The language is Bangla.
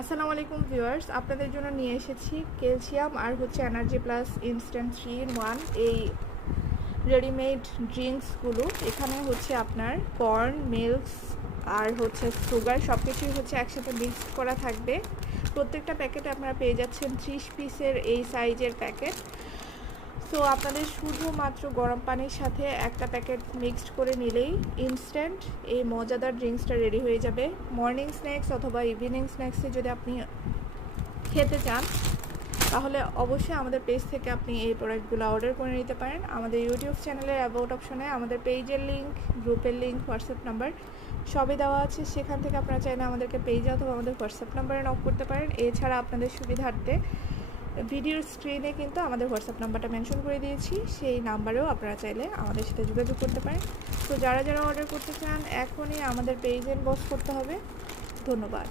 আসসালামু আলাইকুম ভিউয়ার্স, আপনাদের জন্য নিয়ে এসেছি ক্যালসিয়াম আর এনার্জি প্লাস ইনস্ট্যান্ট 3 in 1 এই রেডিমেড ড্রিঙ্কসগুলো। এখানে আপনার কর্ন, মিল্কস আর সুগার সব কিছুই একসাথে মিক্স করা থাকবে। প্রত্যেকটা প্যাকেটে আপনারা পেয়ে যাচ্ছেন 30 পিসের এই সাইজের প্যাকেট। সো আপনাদের শুধুমাত্র গরম পানির সাথে একটা প্যাকেট মিক্সড করে নিলেই ইনস্ট্যান্ট এই মজাদার ড্রিঙ্কসটা রেডি হয়ে যাবে। মর্নিং স্ন্যাক্স অথবা ইভিনিং স্ন্যাক্সে যদি আপনি খেতে চান তাহলে অবশ্যই আমাদের পেজ থেকে আপনি এই প্রোডাক্টগুলো অর্ডার করে নিতে পারেন। আমাদের ইউটিউব চ্যানেলের অ্যাবাউট অপশনে আমাদের পেজের লিঙ্ক, গ্রুপের লিঙ্ক, হোয়াটসঅ্যাপ নাম্বার সবই দেওয়া আছে। সেখান থেকে আপনারা চাইলে আমাদেরকে পেজে অথবা আমাদের হোয়াটসঅ্যাপ নাম্বারে নক করতে পারেন। এছাড়া আপনাদের সুবিধার্থে ভিডিওর স্ক্রিনে কিন্তু আমাদের হোয়াটসঅ্যাপ নাম্বারটা মেনশন করে দিয়েছি, সেই নাম্বারেও আপনারা চাইলে আমাদের সাথে যোগাযোগ করতে পারেন। তো যারা অর্ডার করতে চান এখনই আমাদের পেজে ইনবক্স করতে হবে। ধন্যবাদ।